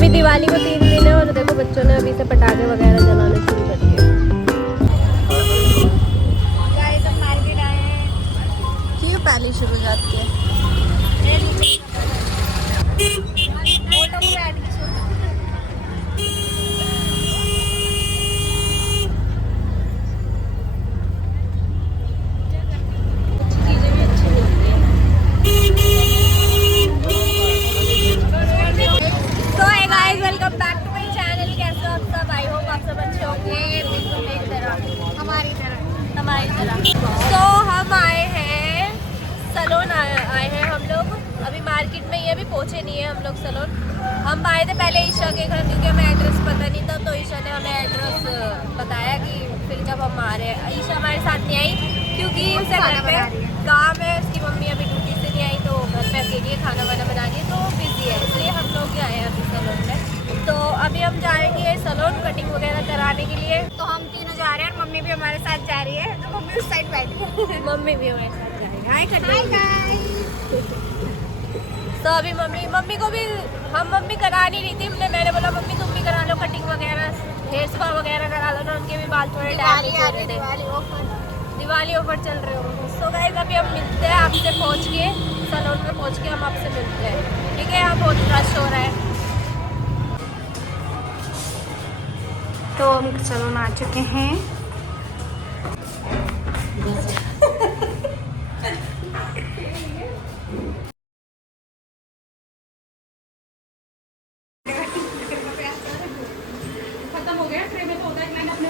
अभी दिवाली को 3 दिन है और देखो बच्चों ने अभी से पटाखे वगैरह जलाने शुरू कर दिए। मार्केट आए हैं, क्यों पहले शुरू हो जाती है। Welcome back to my channel. कैसे हो आप सब? आई होप आप सब अच्छे होंगे, बिल्कुल मेरी तरह, हमारी तरह। तो हम आए हैं सलोन, आए हैं हम लोग अभी मार्केट में। ये अभी पहुँचे नहीं है हम लोग सलोन। हम आए थे पहले ईशा के घर क्योंकि हमें एड्रेस पता नहीं था, तो ईशा ने हमें एड्रेस बताया कि फिर जब हम आ रहे हैं। ईशा हमारे साथ नहीं आई क्योंकि उसे घर पे काम है, उसकी मम्मी अभी ड्यूटी से नहीं आई तो घर पे अकेली खाना वाना बना रही है, तो बिजी है, इसलिए हम लोग ही आए हैं अभी सलोन में। तो अभी हम जाएंगे सलोन कटिंग वगैरह कराने के लिए। तो हम तीनों जा रहे हैं और मम्मी भी हमारे साथ जा रही है। तो मम्मी उस साइड बैठी है। मम्मी भी हमारे साथ जा रही है। हाय कटिंग। तो अभी मम्मी को भी मम्मी करा नहीं रही थी, मैंने बोला मम्मी तुम भी करा लो कटिंग वगैरह, हेयर स्पा वगैरह करा लो ना, उनके भी बाल थोड़े डैमेज हो रहे थे। दिवाली ऑफर चल रहे हो। सो गाइस अभी हम मिलते हैं आपसे पहुँच के, सलोन में पहुँच के हम आपसे मिलते हैं, ठीक है। यहाँ बहुत रश हो रहा है। तो हम सलोन आ चुके हैं। खत्म हो गया ट्रे में, तो होता है मैंने अपने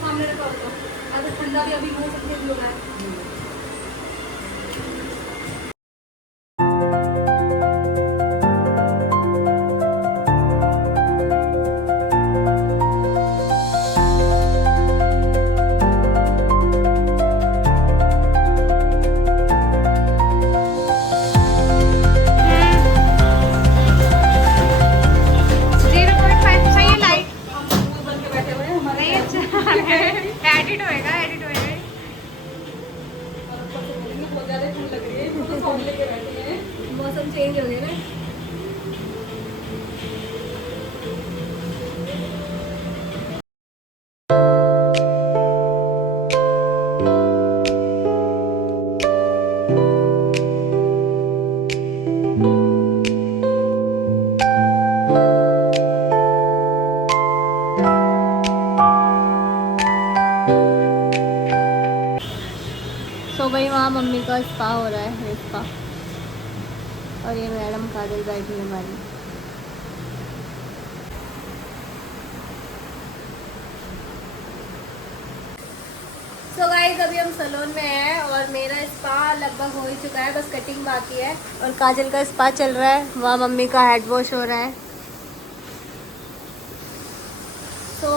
सामने रखा होता, अगर ठंडा भी अभी हो सकते लोग आए। मौसम चेंज हो गया ना। तो भाई वहाँ मम्मी का स्पा हो रहा है, स्पा, और ये मैडम काजल बैठी है हमारी। सो गाइस अभी हम सलोन में हैं और मेरा स्पा लगभग हो ही चुका है, बस कटिंग बाकी है। और काजल का स्पा चल रहा है, वहाँ मम्मी का हेड वॉश हो रहा है। तो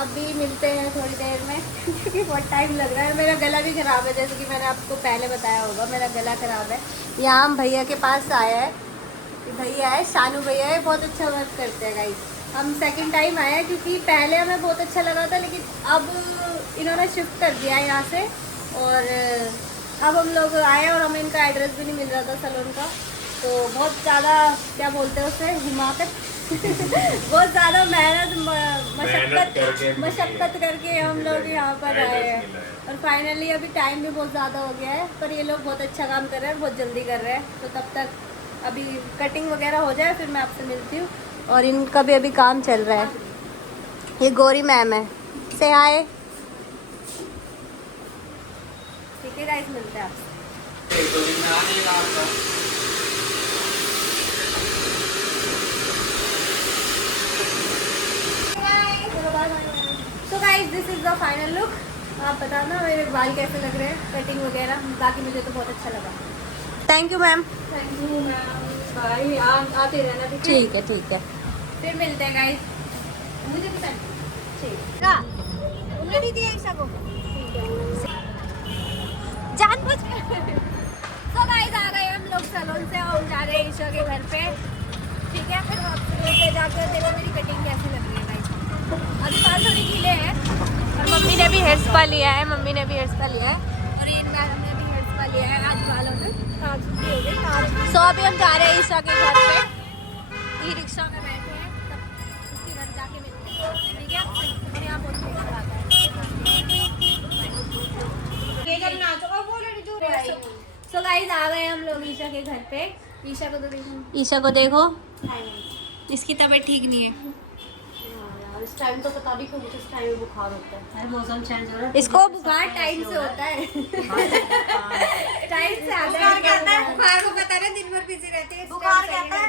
अभी मिलते हैं थोड़ी देर में क्योंकि बहुत टाइम लग रहा है। मेरा गला भी ख़राब है, जैसे कि मैंने आपको पहले बताया होगा, मेरा गला ख़राब है। यहाँ हम भैया के पास आया है, भैया है शानू भैया है, बहुत अच्छा वर्क करते हैं गाइस। हम सेकंड टाइम आए हैं क्योंकि पहले हमें बहुत अच्छा लगा था, लेकिन अब इन्होंने शिफ्ट कर दिया है यहाँ से। और अब हम लोग आए और हमें इनका एड्रेस भी नहीं मिल रहा था सलोन का, तो बहुत ज़्यादा क्या बोलते हैं उसे, हिमाकत बहुत ज़्यादा मशक्क़त करके हम लोग यहाँ पर आए हैं। और फाइनली अभी टाइम भी बहुत ज़्यादा हो गया है, पर ये लोग बहुत अच्छा काम कर रहे हैं, बहुत जल्दी कर रहे हैं। तो तब तक अभी कटिंग वगैरह हो जाए फिर मैं आपसे मिलती हूँ। और इनका भी अभी काम चल रहा है। ये गौरी मैम है, से हाय। ठीक है गाइस, मिलते हैं आपसे। तो guys this is the final look. आप बताना मेरे बाल कैसे लग रहे हैं, कटिंग वगैरह। बाकी मुझे तो बहुत अच्छा लगा। Thank you ma'am. Thank you ma'am. भाई आते रहना, ठीक है। ठीक है, फिर मिलते हैं गाइस। मुझे भी ठीक है, उन्हें भी दिया ईशा को जानबूझ के। तो गाइस आ गए हम लोग सैलून से और हम जा रहे हैं ईशा के घर पे, ठीक है। फिर आपसे जाकर देखो मेरी कटिंग कैसी लग रही है गाइस। अभी बाल थोड़ी गीले हैं और मम्मी ने भी हेयर स्पा लिया है, और इन मैडम ने भी हेयर स्पा लिया है। आज बालों में छुट्टी हो गई। सो अभी हम जा रहे हैं ईशा के घर पे। अभी रिक्शा में बैठे हैं, तब उसके घर जाके मिलते हैं, ठीक है। और यहाँ बहुत भीड़ लगाता है। सो गाइस आ गए हम लोग ईशा के घर पे। ईशा को तो देखो, ईशा को देखो, इसकी तबीयत ठीक नहीं है। इस टाइम तो पता नहीं क्यों मुझे इस टाइम में बुखार होता है। अरे मौसम चेंज हो रहा है, इसको बुखार टाइम से होता है। टाइम से आता है। बुखार को पता नहीं, दिन भर बिजी रहते हैं। बुखार कहता है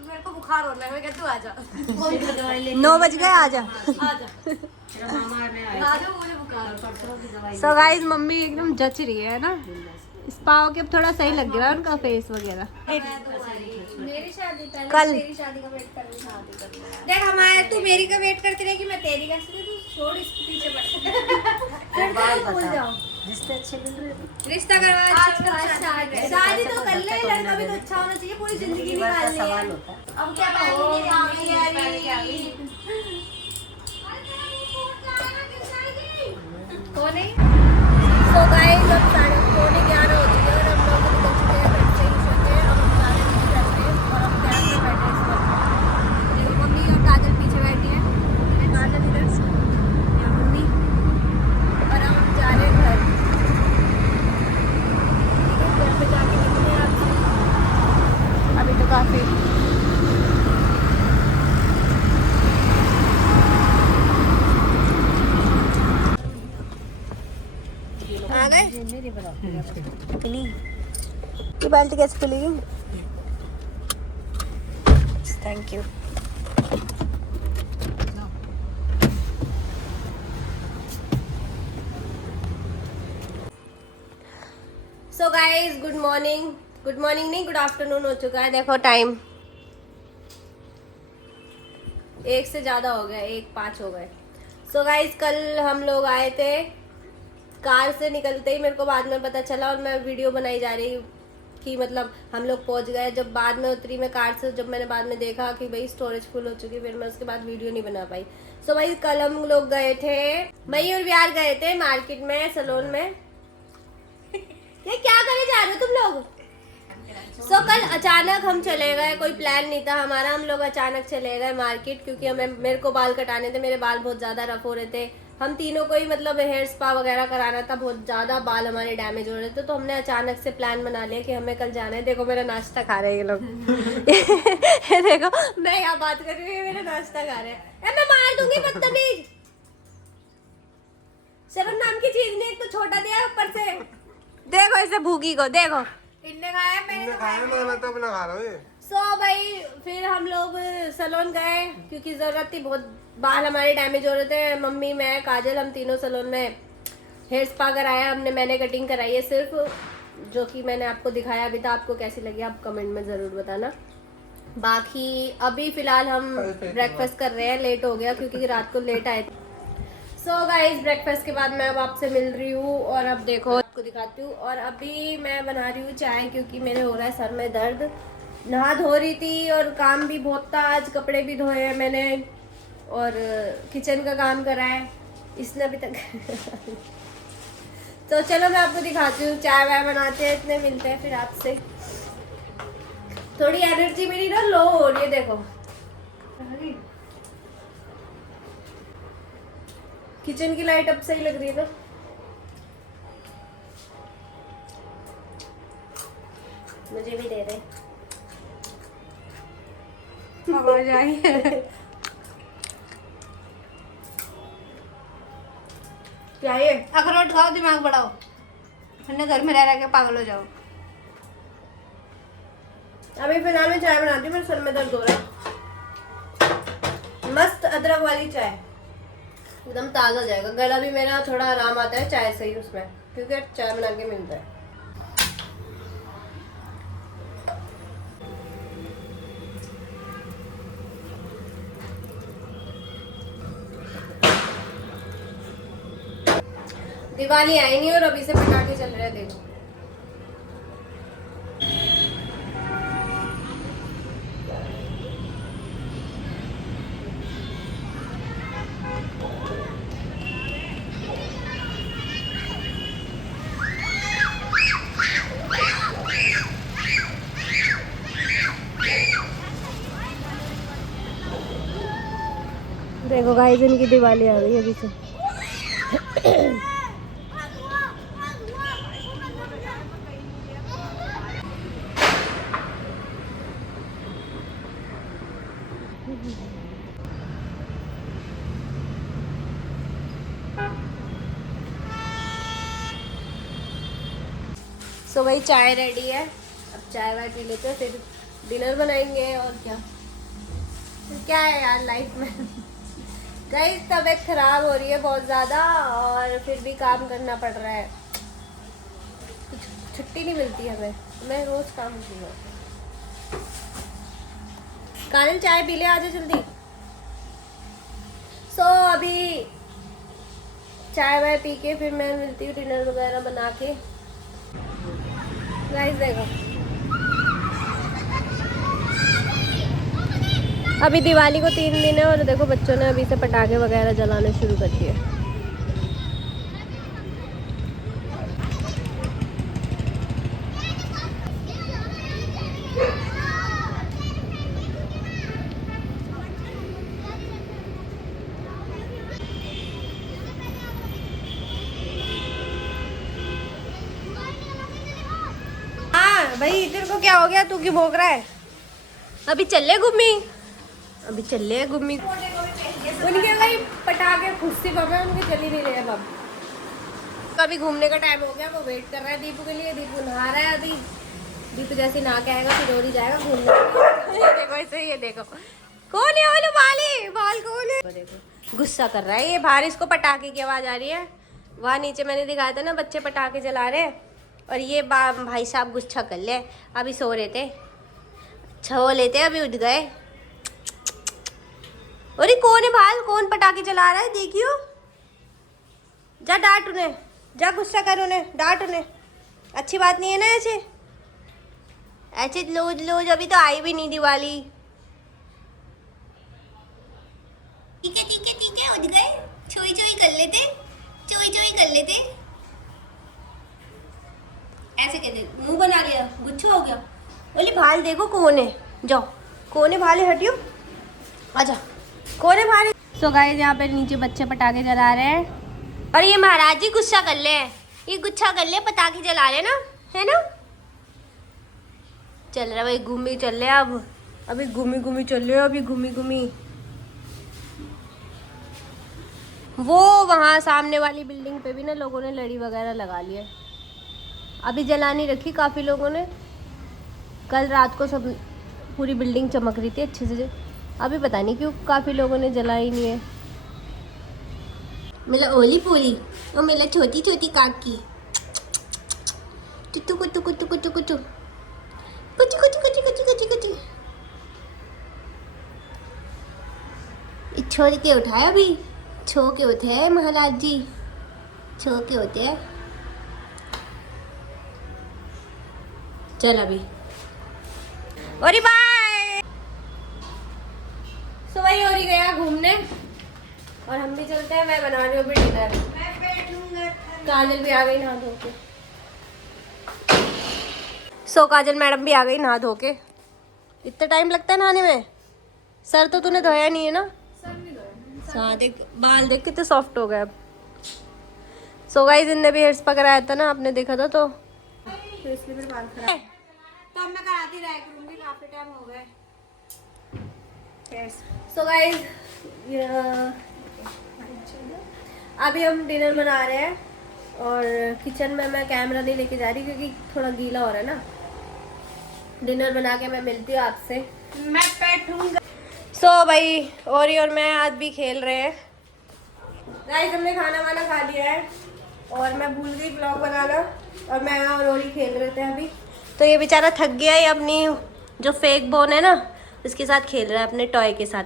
मेरे को बुखार हो रहा है, मैं कहती हूँ आ जा। 9 बज गए, आ जा। मेरा मामा ने आया, आ जाओ, मुझे बुखार परसों की दवाई। सो गाइस मम्मी एकदम जच रही है ना, इस पाव के अब थोड़ा सही लग रहा है उनका फेस वगैरह। मेरी शादी पहले, कल तेरी शादी का वेट कर रही, शादी कर रही। देख हमारे, तू मेरी का वेट करती रहेगी, मैं तेरी का। तू छोड़, इसके पीछे पड़। भूल जाओ, रिश्ते अच्छे मिल रहे हैं। रिश्ता करवा। शादी तो कर ले, लड़का भी तो अच्छा होना चाहिए, पूरी जिंदगी निकालनी है। अब क्या कौन है? सो गाइस अब 11:30 हो चुके हैं और हम लोग निकल चुके हैं घर से ही सोते हैं। अब हम जा रहे हैं घर पे और हम प्यार में बैठे हैं इस वक्त। देखो मम्मी और काजल पीछे बैठी है, काजल इधर, यहाँ मम्मी, और हम जा रहे हैं घर। घर पे जाके मिलते हैं आपसे। अभी तो काफी आ गए। ये बाल्टी कैसे खुलेगी? Thank you. So guys good morning नहीं, गुड आफ्टरनून हो चुका है। देखो टाइम 1 से ज़्यादा हो गया, 1:05 हो गए। सो गाइस कल हम लोग आए थे, कार से निकलते ही मेरे को बाद में पता चला और मैं वीडियो बनाई जा रही कि मतलब हम लोग पहुंच गए। जब बाद में उतरी मैं कार से, जब मैंने बाद में देखा कि भाई स्टोरेज फुल हो चुकी, फिर मैं उसके बाद वीडियो नहीं बना पाई। सो भाई कल हम लोग गए थे, मयूर विहार गए थे मार्केट में, सलोन में। ये क्या करे जा रहे हो तुम लोग? सो कल अचानक हम चले गए, कोई प्लान नहीं था हमारा, हम लोग अचानक चले गए मार्केट क्योंकि हमें, मेरे को बाल कटाने थे, मेरे बाल बहुत ज़्यादा रफ हो रहे थे। हम तीनों को ही मतलब हेयर स्पा वगैरह कराना था, बहुत ज़्यादा बाल हमारे डैमेज हो रहे थे, तो हमने अचानक से प्लान बना लिया कि हमें कल जाना है। देखो मेरा नाश्ता खा रहे हैं ये लोग। देखो मैं यहाँ बात कर रही हूँ, ये मेरा नाश्ता खा रहे हैं। मैं मार दूंगी बदतमीज। शर्म नाम की चीज नहीं, एक तो छोटा दिया ऊपर से। देखो इसे भूखी को देखो, इनने खाया, मैंने खाया, मैं तो अपना खा रहा हूँ। सो भाई फिर हम लोग सलोन गए क्योंकि जरूरत थी, बहुत बाल हमारे डैमेज हो रहे थे। मम्मी, मैं, काजल, हम तीनों सलोन में हेयर स्पा कराया हमने, मैंने कटिंग कराई है सिर्फ, जो कि मैंने आपको दिखाया अभी था। आपको कैसी लगी आप कमेंट में ज़रूर बताना। बाकी अभी फ़िलहाल हम ब्रेकफास्ट कर रहे हैं, लेट हो गया क्योंकि रात को लेट आए थे। सो गाइस ब्रेकफास्ट के बाद मैं अब आपसे मिल रही हूँ और अब देखो आपको दिखाती हूँ। और अभी मैं बना रही हूँ चाय क्योंकि मेरे हो रहा है सर में दर्द। नहा धो रही थी और काम भी बहुत था, आज कपड़े भी धोए हैं मैंने और किचन का काम करा है इसने अभी तक। तो चलो मैं आपको दिखाती हूँ, चाय वाय बनाते हैं, इतने मिलते हैं फिर आपसे। थोड़ी एनर्जी मेरी ना लो हो रही है, देखो किचन की लाइट अब सही लग रही है ना। मुझे भी दे रहे आवाज आई है। क्या ये अखरोट खाओ, दिमाग बढ़ाओ, वरना घर में रह के पागल हो जाओ। अभी फिलहाल मैं चाय बनाती हूँ, मेरे सर में दर्द हो रहा है। मस्त अदरक वाली चाय, एकदम ताज़ा जाएगा। गला भी मेरा थोड़ा आराम आता है चाय से ही उसमें, क्योंकि चाय बना के मिलता है। दिवाली आई नहीं और अभी से पटाखे चल रहे हैं, देखो। देखो गाइस इनकी दिवाली आ गई अभी से। सो भाई चाय रेडी है, अब चाय वाय पी लेते हैं फिर डिनर बनाएंगे। और क्या क्या है यार लाइफ में। गाइस तबीयत खराब हो रही है बहुत ज़्यादा और फिर भी काम करना पड़ रहा है, छुट्टी नहीं मिलती हमें, मैं रोज़ काम की हूँ। कानन चाय पी ले, आजा जल्दी। सो अभी चाय वाय पी के फिर मैं मिलती हूँ डिनर वगैरह बना के। गाइस देखो अभी दिवाली को 3 दिन है और देखो बच्चों ने अभी से पटाखे वगैरह जलाने शुरू कर दिए। हाँ भाई तेरे को क्या हो गया, तू क्यों भोग रहा है? अभी चले घूमी, अभी चले घूमी। उनके भाई पटाखे खुद से बम है, उनके चल ही नहीं रहे बम। अभी घूमने का टाइम हो गया, वो वेट कर रहा है दीपू के लिए। दीपू नहा रहा है अभी, दीपू जैसे नहा के आएगा फिर और ही जाएगा घूमने। ये देखो ऐसे, ये देखो कौन है बोलो, बाली बाल कौन है? देखो गुस्सा कर रहा है ये, बाहर इसको पटाखे की आवाज आ रही है। वहाँ नीचे मैंने दिखाया था ना बच्चे पटाखे जला रहे हैं और ये भाई साहब गुस्सा कर ले। अभी सो रहे थे, छो लेते अभी उठ गए। अरे कौन है भाल, कौन पटाखे चला रहा है देखियो, जा डांट उन्हें, जा गुस्सा कर उन्हें, डांट उन्हें, अच्छी बात नहीं है ना ऐसे ऐसे लोज लोज। अभी तो आई भी नहीं दिवाली। ठीक है ठीक है ठीक है, उठ गए, चोई चोई कर लेते, चोई चोई कर लेते। ऐसे कहते मुंह बना लिया, गुच्छा हो गया। बोली भाल देखो कौन है, जाओ कौन है भाले, हटियो आजा, कौन है भाले। सो गाइस यहाँ पे नीचे बच्चे पटाखे जला रहे हैं और ये महाराज जी गुस्सा कर ले, ये गुस्सा कर ले, पटाखे जला रहे ना, है ना। चल रहा भाई घूमी चल रहे, अब अभी घूमी घूमी चल रहे, अभी घूमी घूमी। वो वहाँ सामने वाली बिल्डिंग पे भी ना लोगों ने लड़ी वगैरह लगा ली है, अभी जलानी रखी काफ़ी लोगों ने। कल रात को सब पूरी बिल्डिंग चमक रही थी अच्छे से, अभी पता नहीं क्यों काफ़ी लोगों ने जलाई नहीं है। मिला ओली पोली और मिला छोटी छोटी काकी, टुटू कुटू कुटू कुटू कुटू कुचू कुचू कुचू कुचू कुचू कुचू। छोड़ के उठाए, अभी छो के उठे हैं महाराज जी, छो के उठे हैं। चल अभी और बाय। सो वही और ही गया घूमने और हम भी चलते हैं। मैं बना रही हूँ अभी डिनर, काजल भी आ गई नहा धो के। सो काजल मैडम भी आ गई नहा धो के। इतना टाइम लगता है नहाने में? सर तो तूने धोया नहीं है ना? हाँ देख बाल देख कितने सॉफ्ट हो गए अब। सो गाइस इनने भी हेयर स्पा कराया था ना, आपने देखा था तो इसलिए फिर बाल खराब। तो अब मैं कराती रहा करूँगी, काफी टाइम हो गए। सो गाइस अभी हम डिनर बना रहे हैं और किचन में मैं कैमरा नहीं लेके जा रही क्योंकि थोड़ा गीला हो रहा है ना। डिनर बना के मैं मिलती हूँ आपसे, मैं बैठूंगा। सो भाई औरी और मैं आज भी खेल रहे हैं। गाइस हमने खाना वाना खा लिया है और मैं भूल गई ब्लॉग बनाना और मैं और औरी खेल रहे थे अभी। तो ये बेचारा थक गया है, अपनी जो फेक बोन है ना उसके साथ खेल रहा है, अपने टॉय के साथ।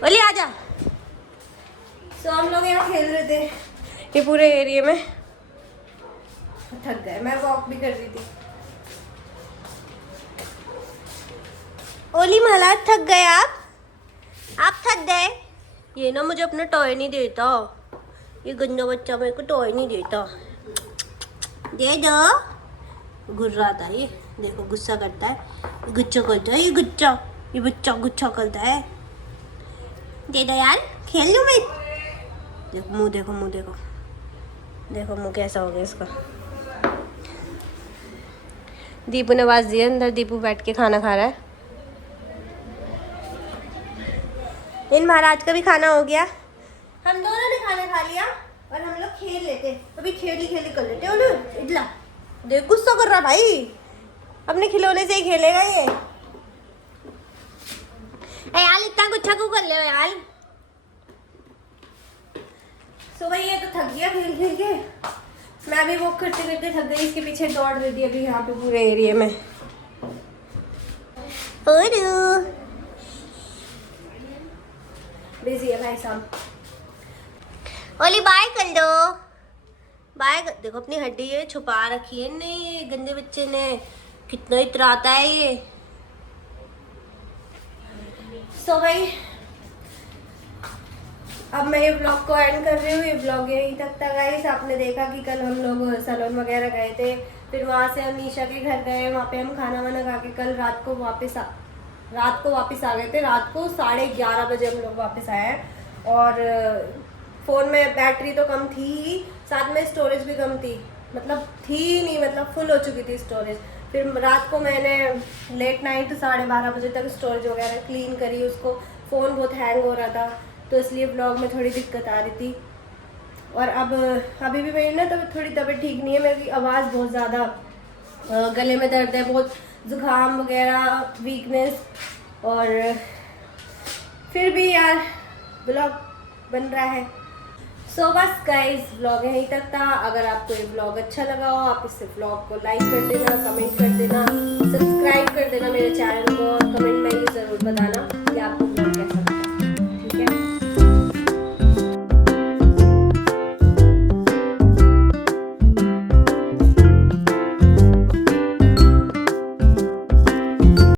बोली आजा। सो हम लोग यहाँ खेल रहे थे ये पूरे एरिया में, थक गए। मैं वॉक भी कर रही थी। ओली महाराज थक गए आप थक गए। ये ना मुझे अपना टॉय नहीं देता, ये गंदा बच्चा मेरे को टॉय नहीं देता। दे दो। घुर रहा था ये, देखो गुस्सा करता है, गुच्चा करता है ये, गुच्चा ये बच्चा गुच्छा करता है। दे दो यार, खेल लूँ मैं। देखो मुंह, देखो मुंह, देखो देखो मुंह कैसा हो गया इसका। दीपू ने आवाज दी है अंदर, दीपू बैठ के खाना खा रहा है। इन महाराज का भी खाना हो गया, हम दोनों ने खाना खा लिया और हम लोग खेल लेते। अभी खेली खेली कर लेते हो ना। इधला देख गुस्सा कर रहा भाई, अपने खिलौने से ही खेलेगा ये। यार इतना गुच्छा क्यों कर ले यार। सुबह ये तो थक गया खेल खेल के, मैं भी वॉक करते करते थक गई, इसके पीछे दौड़ रही थी अभी यहाँ पे पूरे एरिया में। बिजी है भाई साहब। ओली बाय कर दो, बाय कर। देखो अपनी हड्डी ये छुपा रखी है, नहीं गंदे बच्चे ने, कितना इतराता है ये। सो भाई अब मैं ये ब्लॉग को एंड कर रही हूँ। ये ब्लॉग यहीं तक था गाइस। आपने देखा कि कल हम लोग सैलून वगैरह गए थे, फिर वहाँ से हम निशा के घर गए, वहाँ पे हम खाना वाना खा के कल रात को वापस आ गए थे। रात को 11:30 बजे हम लोग वापस आए हैं। और फ़ोन में बैटरी तो कम थी ही, साथ में स्टोरेज भी कम थी, मतलब थी ही नहीं, मतलब फुल हो चुकी थी स्टोरेज। फिर रात को मैंने लेट नाइट 12:30 बजे तक स्टोरेज वगैरह क्लीन करी उसको। फ़ोन बहुत हैंग हो रहा था तो इसलिए ब्लॉग में थोड़ी दिक्कत आ रही थी। और अब अभी भी मेरी ना थोड़ी तबीयत ठीक नहीं है, मेरी आवाज़ बहुत ज़्यादा, गले में दर्द है बहुत, ज़ुकाम वगैरह, वीकनेस। और फिर भी यार ब्लॉग बन रहा है। सो बस गाइस ब्लॉग यहीं तक था। अगर आपको ये ब्लॉग अच्छा लगा हो, आप इस ब्लॉग को लाइक कर देना, कमेंट कर देना, सब्सक्राइब कर देना मेरे चैनल को।